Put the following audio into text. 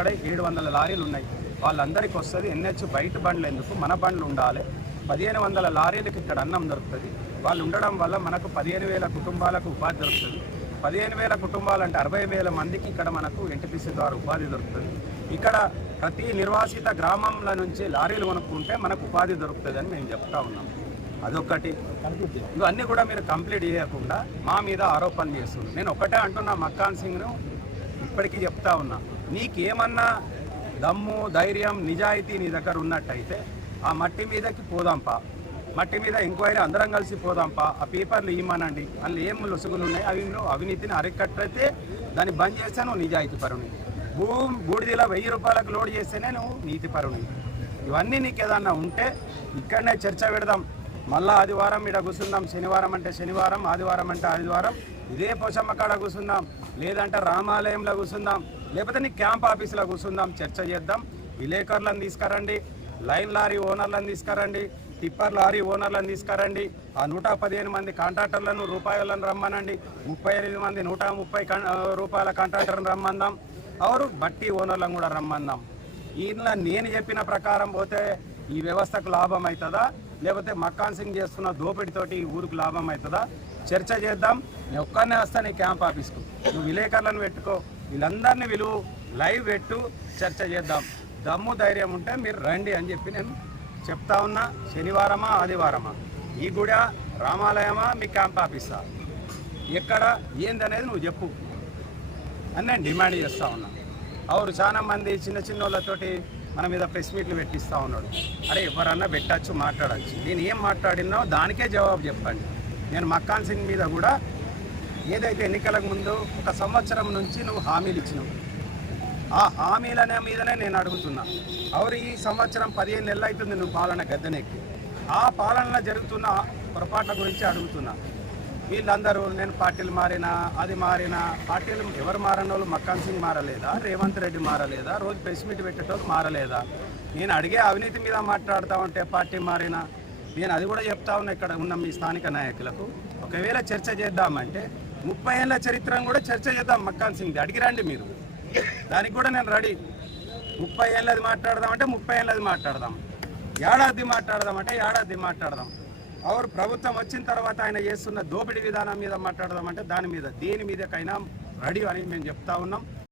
ఇక్కడ ఏడు వందల లారీలు ఉన్నాయి. వాళ్ళందరికీ వస్తుంది. ఎన్హెచ్ బయట బండ్లు ఎందుకు? మన బండ్లు ఉండాలి. పదిహేను వందల లారీలకు ఇక్కడ అన్నం దొరుకుతుంది. వాళ్ళు ఉండడం వల్ల మనకు పదిహేను వేల కుటుంబాలకు ఉపాధి దొరుకుతుంది. పదిహేను వేల కుటుంబాలు అంటే అరవై వేల మందికి ఇక్కడ మనకు ఎన్టీపీసీ ద్వారా ఉపాధి దొరుకుతుంది. ఇక్కడ ప్రతి నిర్వాసిత గ్రామంల నుంచి లారీలు కొనుక్కుంటే మనకు ఉపాధి దొరుకుతుంది మేము చెప్తా ఉన్నాం. అదొకటి ఇవన్నీ కూడా మీరు కంప్లీట్ చేయకుండా మా మీద ఆరోపణలు చేస్తున్నారు. నేను ఒకటే అంటున్నా మక్కాన్ సింగ్ను ఇప్పటికీ చెప్తా ఉన్నా. నీకేమన్నా దమ్ము ధైర్యం నిజాయితీ నీ దగ్గర ఉన్నట్టయితే ఆ మట్టి మీదకి పోదాంపా. మట్టి మీద ఎంక్వైరీ అందరం కలిసి పోదాంపా. ఆ పేపర్లు ఇవ్వమనండి అందులో ఏం లొసుగులు ఉన్నాయి? అవి నువ్వు అవినీతిని అరికట్టయితే దాన్ని బంద్ చేస్తే నువ్వు నిజాయితీ పరుని. భూ బూడిదిలో వెయ్యి రూపాయలకు లోడ్ చేస్తేనే నువ్వు నీతి పరుని. ఇవన్నీ నీకు ఏదన్నా ఉంటే ఇక్కడనే చర్చ పెడదాం. మళ్ళా ఆదివారం ఇక్కడ కూర్చుందాం. శనివారం అంటే శనివారం ఆదివారం అంటే ఆదివారం. ఇదే పోషమ్మ కాడ కూర్చుందాం. లేదంటే రామాలయంలో కూర్చుందాం. లేకపోతే నీ క్యాంప్ ఆఫీసులో కూర్చుందాం చర్చ చేద్దాం. విలేకరులను తీసుకురండి లైన్ లారీ ఓనర్లను తీసుకురండి టిప్పర్ లారీ ఓనర్లను తీసుకురండి. ఆ నూట పదిహేను మంది కాంట్రాక్టర్లను రూపాయలను రమ్మనండి. ముప్పై ఎనిమిది మంది నూట ముప్పై కం- రూపాయల కాంట్రాక్టర్లను రమ్మందాం అవరు బట్టి ఓనర్లను కూడా రమ్మందాం ఈయన నేను చెప్పిన ప్రకారం పోతే ఈ వ్యవస్థకు లాభం అవుతుందా లేకపోతే మక్కాన్ సింగ్ చేస్తున్న దోపిడితోటి ఈ ఊరికి లాభం అవుతుందా చర్చ చేద్దాం. నేను ఒక్కనే వస్తా నీ క్యాంప్ ఆఫీస్కు. నువ్వు విలేకరులను పెట్టుకో. వీళ్ళందరినీ విలువ లైవ్ పెట్టు చర్చ చేద్దాం. దమ్ము ధైర్యం ఉంటే మీరు రండి అని చెప్పి నేను చెప్తా ఉన్నా. శనివారమా ఆదివారమా? ఈ గుడ రామాలయమా మీ క్యాంప్ ఆఫీసా? ఎక్కడ ఏందనేది నువ్వు చెప్పు. అని నేను డిమాండ్ చేస్తూ ఉన్నా. అవురు చాలా మంది చిన్న చిన్న వాళ్ళతోటి మన మీద ప్రెస్ మీట్లు పెట్టిస్తూ ఉన్నాడు. అరే ఎవరన్నా పెట్టచ్చు మాట్లాడచ్చు. నేను ఏం మాట్లాడినో దానికే జవాబు చెప్పండి. నేను మక్కాన్ సింగ్ మీద కూడా ఏదైతే ఎన్నికలకు ముందు ఒక సంవత్సరం నుంచి నువ్వు హామీలు ఇచ్చినావు ఆ హామీలనే మీదనే నేను అడుగుతున్నా. అవురు ఈ సంవత్సరం పదిహేను నెలలు అవుతుంది నువ్వు పాలన గద్దెనెక్కి. ఆ పాలనలో జరుగుతున్న పొరపాట్ల గురించి అడుగుతున్నా. వీళ్ళందరూ నేను పార్టీలు మారినా అది మారినా పార్టీలు ఎవరు మారని వాళ్ళు మక్కాన్ సింగ్ మారలేదా రేవంత్ రెడ్డి మారలేదా రోజు ప్రెస్ మీట్ పెట్టేటోళ్ళు మారలేదా? నేను అడిగే అవినీతి మీద మాట్లాడుతా ఉంటే పార్టీ మారినా? నేను అది కూడా చెప్తా ఉన్నా ఇక్కడ ఉన్న మీ స్థానిక నాయకులకు. ఒకవేళ చర్చ చేద్దామంటే ముప్పై ఏళ్ళ చరిత్రను కూడా చర్చ చేద్దాం మక్కాన్ సింగ్ అడిగిరండి మీరు. దానికి కూడా నేను రెడీ. ముప్పై ఏళ్ళది మాట్లాడదాం అంటే ముప్పై ఏళ్ళది మాట్లాడదాం. ఏడాది మాట్లాడదాం అంటే ఏడాది మాట్లాడదాం. అవరు ప్రభుత్వం వచ్చిన తర్వాత ఆయన చేస్తున్న దోపిడీ విధానం మీద మాట్లాడదాం అంటే దాని మీద దేని మీదకైనా రెడీ అని మేము చెప్తా ఉన్నాం.